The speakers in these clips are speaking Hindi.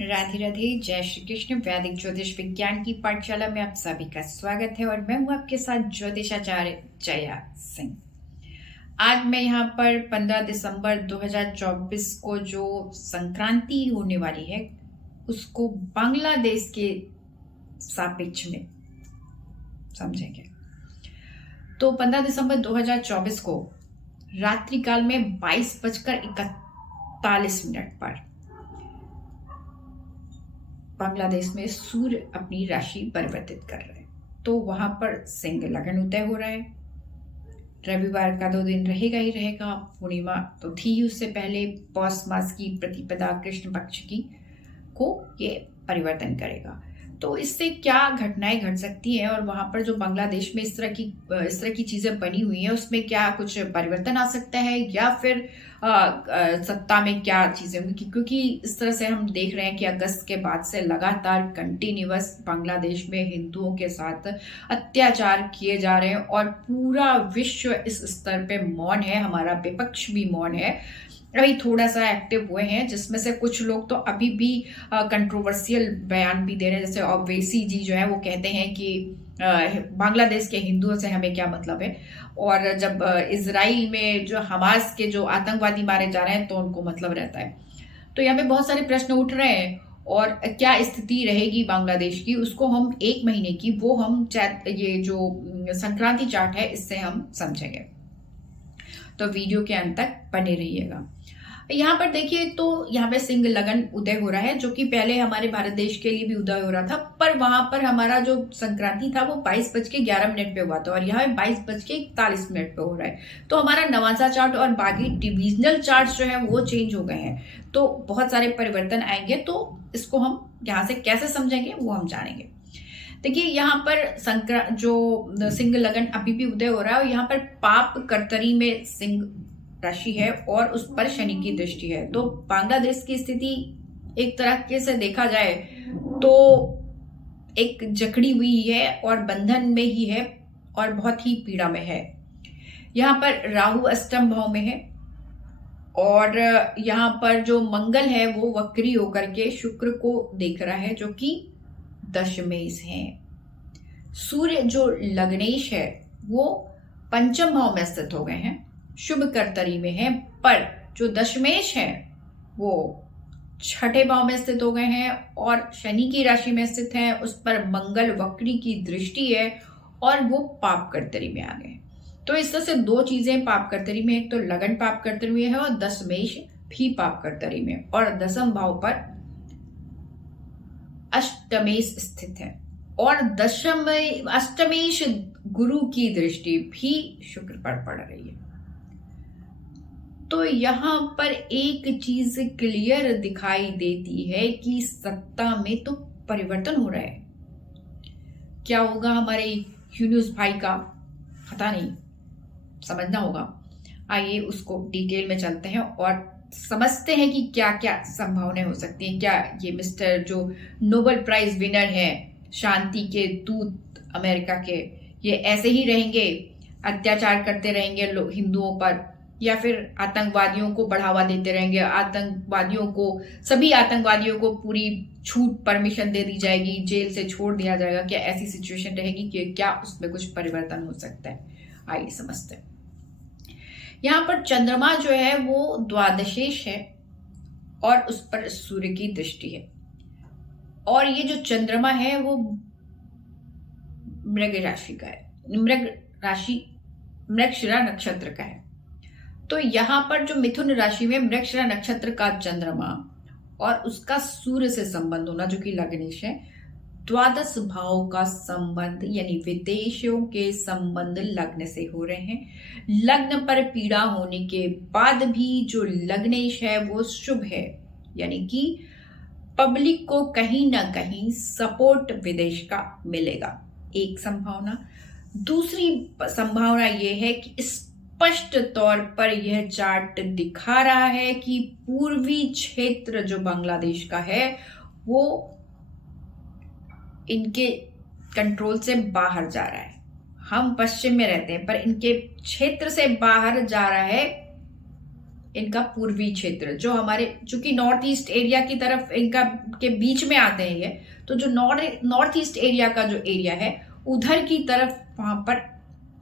राधे राधे। जय श्री कृष्ण। वैदिक ज्योतिष विज्ञान की पाठशाला में आप सभी का स्वागत है और मैं हूं आपके साथ ज्योतिषाचार्य जया सिंह। आज मैं यहाँ पर 15 दिसंबर 2024 को जो संक्रांति होने वाली है उसको बांग्लादेश के सापेक्ष में समझेंगे। तो 15 दिसंबर 2024 को रात्रिकाल में 22:41 पर बांग्लादेश में सूर्य अपनी राशि परिवर्तित कर रहे हैं, तो वहां पर सिंह लगन उदय हो रहा है। रविवार का 2 दिन रहेगा ही रहेगा। पूर्णिमा तो थी ही उससे पहले। पौष मास की प्रतिपदा कृष्ण पक्ष की को ये परिवर्तन करेगा। तो इससे क्या घटनाएं घट सकती हैं और वहां पर जो बांग्लादेश में इस तरह की चीजें बनी हुई हैं उसमें क्या कुछ परिवर्तन आ सकता है या फिर सत्ता में क्या चीजें होंगी, क्योंकि इस तरह से हम देख रहे हैं कि अगस्त के बाद से लगातार कंटिन्यूअस बांग्लादेश में हिंदुओं के साथ अत्याचार किए जा रहे हैं और पूरा विश्व इस स्तर पे मौन है। हमारा विपक्ष भी मौन है। अभी थोड़ा सा एक्टिव हुए हैं, जिसमें से कुछ लोग तो अभी भी कंट्रोवर्शियल बयान भी दे रहे हैं। जैसे ओवैसी जी जो है वो कहते हैं कि बांग्लादेश के हिंदुओं से हमें क्या मतलब है, और जब इजराइल में जो हमास के जो आतंकवादी मारे जा रहे हैं तो उनको मतलब रहता है। तो यहाँ पे बहुत सारे प्रश्न उठ रहे हैं और क्या स्थिति रहेगी बांग्लादेश की उसको हम 1 महीने की वो हम ये जो संक्रांति चार्ट है इससे हम समझेंगे। तो वीडियो के अंत तक बने रहिएगा। यहाँ पर देखिए तो यहाँ पे सिंह लगन उदय हो रहा है, जो कि पहले हमारे भारत देश के लिए भी उदय हो रहा था, पर वहां पर हमारा जो संक्रांति था वो 22:11 पे हुआ था और यहाँ पे 22:41 पे हो रहा है। तो हमारा नवासा चार्ट और बाकी डिविजनल चार्ट जो है वो चेंज हो गए हैं, तो बहुत सारे परिवर्तन आएंगे। तो इसको हम यहाँ से कैसे समझेंगे वो हम जानेंगे। देखिए यहाँ पर जो सिंह लगन अभी भी उदय हो रहा है और यहाँ पर पाप कर्तरी में सिंह राशि है और उस पर शनि की दृष्टि है। तो बांग्लादेश की स्थिति एक तरह से देखा जाए तो एक जकड़ी हुई है और बंधन में ही है और बहुत ही पीड़ा में है। यहाँ पर राहु अष्टम भाव में है और यहाँ पर जो मंगल है वो वक्री होकर के शुक्र को देख रहा है, जो कि दशमेश है। सूर्य जो लग्नेश है वो पंचम भाव में स्थित हो गए हैं, शुभ कर्तरी में है, पर जो दशमेश है वो 6ठे भाव में स्थित हो गए हैं और शनि की राशि में स्थित है। उस पर मंगल वक्री की दृष्टि है और वो पाप कर्तरी में आ गए। तो इस तरह से 2 चीजें पाप कर्तरी में, एक तो लगन पाप कर्तरी में है और दशमेश भी पाप कर्तरी में, और दशम भाव पर अष्टमेश स्थित है और अष्टमेश गुरु की दृष्टि भी शुक्र पर पड़ रही है। तो यहां पर एक चीज क्लियर दिखाई देती है कि सत्ता में तो परिवर्तन हो रहा है। क्या होगा हमारे यूनुस भाई का पता नहीं, समझना होगा। आइए उसको डिटेल में चलते हैं और समझते हैं कि क्या क्या संभावनाएं हो सकती हैं। क्या ये मिस्टर जो नोबेल प्राइज विनर है, शांति के दूत अमेरिका के, ये ऐसे ही रहेंगे, अत्याचार करते रहेंगे लोग हिंदुओं पर, या फिर आतंकवादियों को बढ़ावा देते रहेंगे, सभी आतंकवादियों को पूरी छूट परमिशन दे दी जाएगी, जेल से छोड़ दिया जाएगा? क्या ऐसी सिचुएशन रहेगी कि क्या उसमें कुछ परिवर्तन हो सकता है? आइए समझते हैं। यहाँ पर चंद्रमा जो है वो द्वादशेश है और उस पर सूर्य की दृष्टि है, और ये जो चंद्रमा है वो मृग राशि का है, मृगशिरा नक्षत्र का है। तो यहाँ पर जो मिथुन राशि में मृगशिरा नक्षत्र का चंद्रमा और उसका सूर्य से संबंध होना, जो कि लग्नेश है, द्वादश भाव का संबंध यानी विदेशियों के संबंध लग्न से हो रहे हैं। लग्न पर पीड़ा होने के बाद भी जो लग्नेश है वो शुभ है, यानी कि पब्लिक को कहीं ना कहीं सपोर्ट विदेश का मिलेगा, एक संभावना। दूसरी संभावना यह है कि स्पष्ट तौर पर यह चार्ट दिखा रहा है कि पूर्वी क्षेत्र जो बांग्लादेश का है वो इनके कंट्रोल से बाहर जा रहा है। हम पश्चिम में रहते हैं पर इनके क्षेत्र से बाहर जा रहा है इनका पूर्वी क्षेत्र, जो हमारे चूंकि नॉर्थ ईस्ट एरिया की तरफ इनका के बीच में आते हैं ये, तो जो नॉर्थ ईस्ट एरिया का जो एरिया है उधर की तरफ वहां पर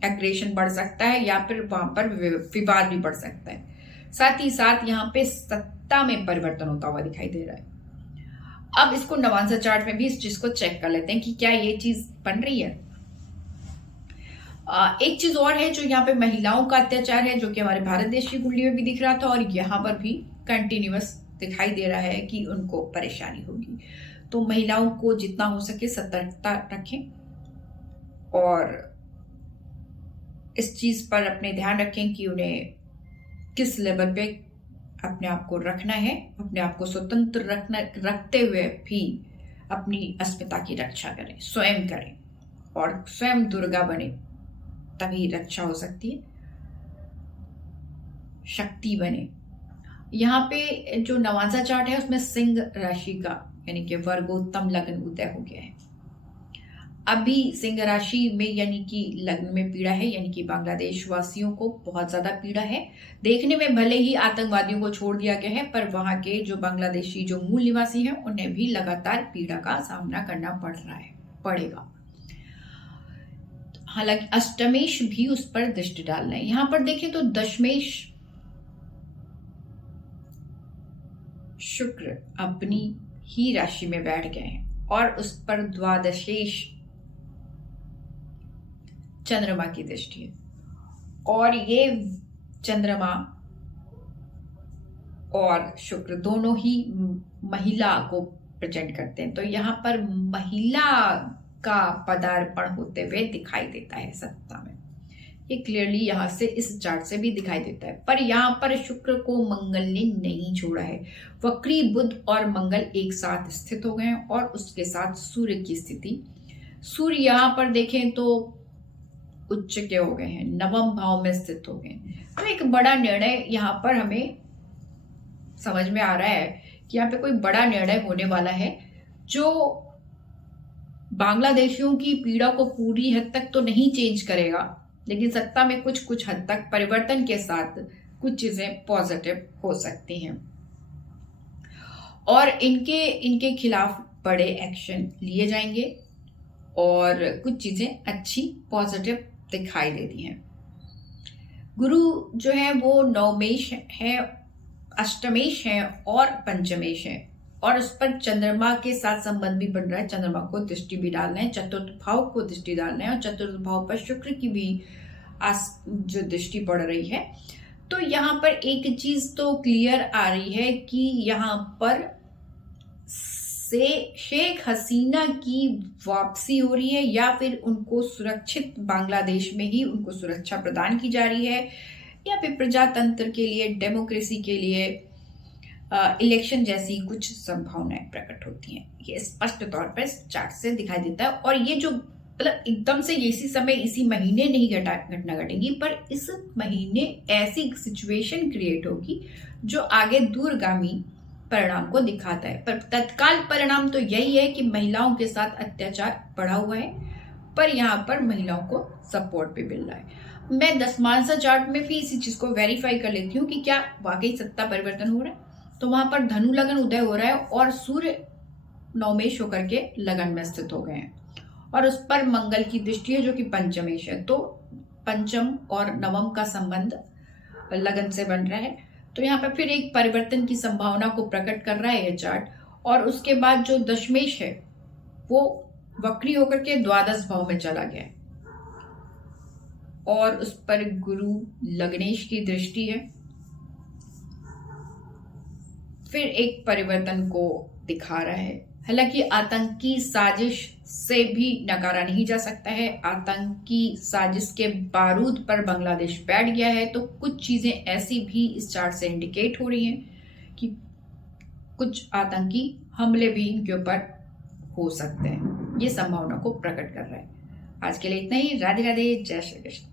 एग्रेशन बढ़ सकता है या फिर वहां पर विवाद भी बढ़ सकता है। साथ ही साथ यहाँ पे सत्ता में परिवर्तन होता हुआ दिखाई दे रहा है। अब इसको नवांशा चार्ट में भी इस चीज को चेक कर लेते हैं कि क्या ये चीज बन रही है। एक चीज और है जो यहाँ पे महिलाओं का अत्याचार है, जो कि हमारे भारत देश की कुंडली में भी दिख रहा था और यहाँ पर भी कंटिन्यूअस दिखाई दे रहा है कि उनको परेशानी होगी। तो महिलाओं को जितना हो सके सतर्कता रखें और इस चीज पर अपने ध्यान रखें कि उन्हें किस लेवल पे अपने आप को रखना है, अपने आप को स्वतंत्र रखते हुए भी अपनी अस्मिता की रक्षा करें, स्वयं करें और स्वयं दुर्गा बने, तभी रक्षा हो सकती है, शक्ति बने। यहाँ पे जो नवांशा चार्ट है उसमें सिंह राशि का यानी कि वर्गोत्तम लग्न उदय हो गया है। अभी सिंह राशि में यानी कि लग्न में पीड़ा है, यानी कि बांग्लादेश वासियों को बहुत ज्यादा पीड़ा है। देखने में भले ही आतंकवादियों को छोड़ दिया गया है, पर वहां के जो बांग्लादेशी जो मूल निवासी हैं उन्हें भी लगातार पीड़ा का सामना करना पड़ेगा। हालांकि अष्टमेश भी उस पर दृष्टि डाल रहे हैं। यहां पर देखें तो दशमेश शुक्र अपनी ही राशि में बैठ गए हैं और उस पर द्वादशेश चंद्रमा की दृष्टि है और ये चंद्रमा और शुक्र दोनों ही महिला को प्रेजेंट करते हैं। तो यहाँ पर महिला का पदार्पण होते हुए दिखाई देता है सत्ता में। ये क्लियरली यहाँ से इस चार्ट से भी दिखाई देता है। पर यहाँ पर शुक्र को मंगल ने नहीं छोड़ा है। वक्री बुध और मंगल एक साथ स्थित हो गए हैं और उसके साथ सूर्य की स्थिति, सूर्य यहाँ पर देखें तो उच्च के हो गए हैं, नवम भाव में स्थित हो गए हैं। तो एक बड़ा निर्णय यहाँ पर हमें समझ में आ रहा है कि यहाँ पे कोई बड़ा निर्णय होने वाला है जो बांग्लादेशियों की पीड़ा को पूरी हद तक तो नहीं चेंज करेगा, लेकिन सत्ता में कुछ हद तक परिवर्तन के साथ कुछ चीजें पॉजिटिव हो सकती हैं और इनके खिलाफ बड़े एक्शन लिए जाएंगे और कुछ चीजें अच्छी पॉजिटिव दिखाई देती हैं। गुरु जो है वो नवमेश है, अष्टमेश है और पंचमेश है और उस पर चंद्रमा के साथ संबंध भी बन रहा है। चंद्रमा को दृष्टि भी डालना है, चतुर्थ भाव को दृष्टि डालना है और चतुर्थ भाव पर शुक्र की भी जो दृष्टि पड़ रही है। तो यहाँ पर एक चीज तो क्लियर आ रही है कि यहाँ पर से शेख हसीना की वापसी हो रही है या फिर उनको सुरक्षित बांग्लादेश में ही उनको सुरक्षा प्रदान की जा रही है या फिर प्रजातंत्र के लिए, डेमोक्रेसी के लिए इलेक्शन जैसी कुछ संभावनाएं प्रकट होती हैं। ये स्पष्ट तौर पर इस चार्ट से दिखाई देता है और ये जो मतलब एकदम से इसी समय इसी महीने नहीं घटना घटेगी, पर इस महीने ऐसी सिचुएशन क्रिएट होगी जो आगे दूरगामी परिणाम को दिखाता है। पर तत्काल परिणाम तो यही है कि महिलाओं के साथ अत्याचार बढ़ा हुआ है, पर यहाँ पर महिलाओं को सपोर्ट भी मिल रहा है। मैं दशमांशा चार्ट में भी इसी चीज को वेरीफाई कर लेती हूँ कि क्या वाकई सत्ता परिवर्तन हो रहा है। तो वहां पर धनु लगन उदय हो रहा है और सूर्य नवमेश होकर के लगन में स्थित हो गए हैं और उस पर मंगल की दृष्टि है जो कि पंचमेश है। तो पंचम और नवम का संबंध लगन से बन रहा है। तो यहाँ पर फिर एक परिवर्तन की संभावना को प्रकट कर रहा है यह चार्ट। और उसके बाद जो दशमेश है वो वक्री होकर के द्वादश भाव में चला गया है और उस पर गुरु लग्नेश की दृष्टि है। फिर एक परिवर्तन को दिखा रहा है। हालांकि आतंकी साजिश से भी नकारा नहीं जा सकता है। आतंकी साजिश के बारूद पर बांग्लादेश बैठ गया है। तो कुछ चीजें ऐसी भी इस चार्ट से इंडिकेट हो रही हैं कि कुछ आतंकी हमले भी इनके ऊपर हो सकते हैं। ये संभावना को प्रकट कर रहा है। आज के लिए इतना ही। राधे राधे, जय श्री कृष्ण।